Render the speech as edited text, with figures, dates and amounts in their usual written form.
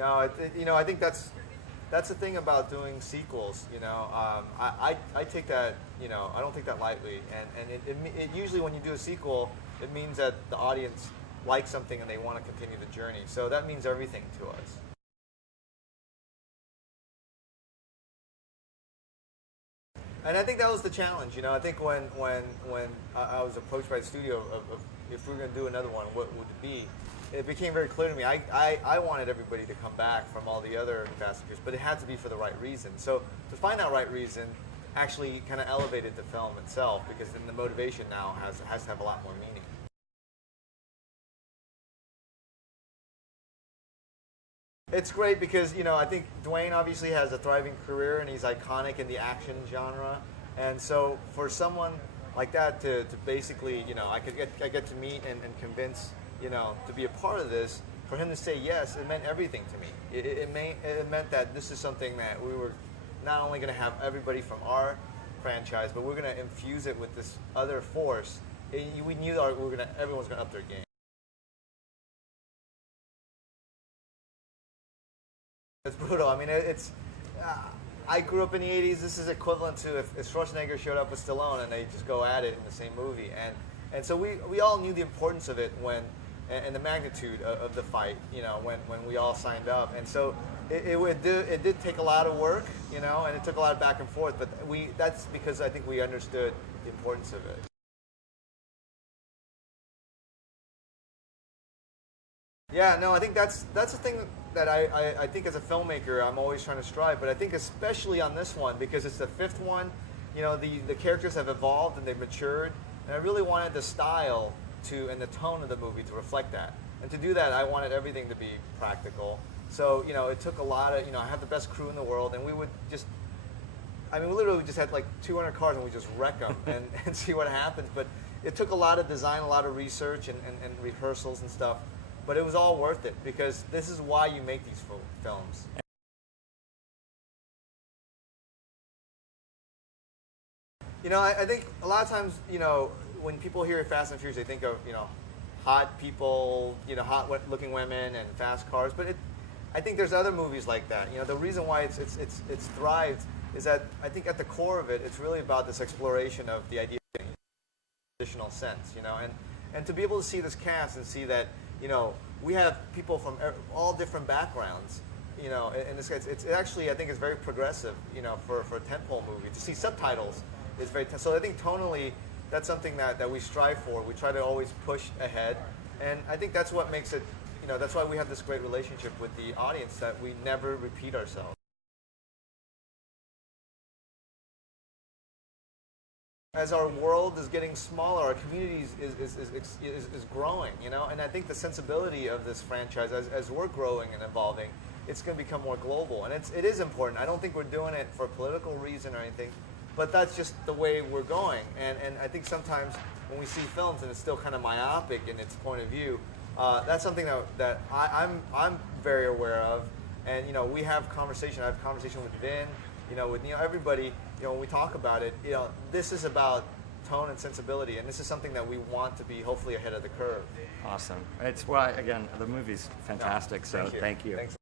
No, you know, I think that's the thing about doing sequels. You know, I take that, you know, I don't take that lightly, and it usually when you do a sequel, it means that the audience likes something and they want to continue the journey. So that means everything to us. And I think that was the challenge. You know, I think when I was approached by the studio of if we were going to do another one, what would it be? It became very clear to me. I wanted everybody to come back from all the other Fast and Furious, but it had to be for the right reason. So to find that right reason actually kind of elevated the film itself, because then the motivation now has to have a lot more meaning. It's great because, you know, I think Dwayne obviously has a thriving career and he's iconic in the action genre. And so for someone like that to basically, you know, I get to meet and convince, you know, to be a part of this, for him to say yes, it meant everything to me. It meant that this is something that we were not only going to have everybody from our franchise, but we're going to infuse it with this other force. We knew that everyone's going to up their game. It's brutal. I mean, I grew up in the '80s. This is equivalent to if Schwarzenegger showed up with Stallone and they just go at it in the same movie. And so we all knew the importance of it and the magnitude of the fight. You know, when we all signed up. And so it did take a lot of work. You know, and it took a lot of back and forth. But that's because I think we understood the importance of it. Yeah, no, I think that's the thing that I think as a filmmaker I'm always trying to strive, but I think especially on this one, because it's the fifth one, you know, the characters have evolved and they've matured, and I really wanted the style and the tone of the movie to reflect that. And to do that, I wanted everything to be practical. So, you know, it took a lot of, you know, I have the best crew in the world, and we would just, I mean, we literally just had like 200 cars and we just wreck them and see what happens. But it took a lot of design, a lot of research and rehearsals and stuff. But it was all worth it, because this is why you make these films. You know, I think a lot of times, you know, when people hear Fast and Furious, they think of, you know, hot people, you know, hot-looking women and fast cars. But I think there's other movies like that. You know, the reason why it's thrived is that I think at the core of it, it's really about this exploration of the idea in a traditional sense. You know, and to be able to see this cast and see that, you know, we have people from all different backgrounds. You know, in this case, it's actually, I think, it's very progressive. You know, for a tentpole movie, to see subtitles is very. So I think tonally, that's something that we strive for. We try to always push ahead, and I think that's what makes it. You know, that's why we have this great relationship with the audience, that we never repeat ourselves. As our world is getting smaller, our community is growing, you know, and I think the sensibility of this franchise, as we're growing and evolving, it's going to become more global, and it is important. I don't think we're doing it for a political reason or anything, but that's just the way we're going, and I think sometimes when we see films and it's still kind of myopic in its point of view, that's something that I'm very aware of, and you know, we have conversation. I have conversation with Vin, you know, with everybody. You know, when we talk about it, you know, this is about tone and sensibility, and this is something that we want to be hopefully ahead of the curve. Awesome. It's, well, again, the movie's fantastic, so Thank you. Thank you. Thanks.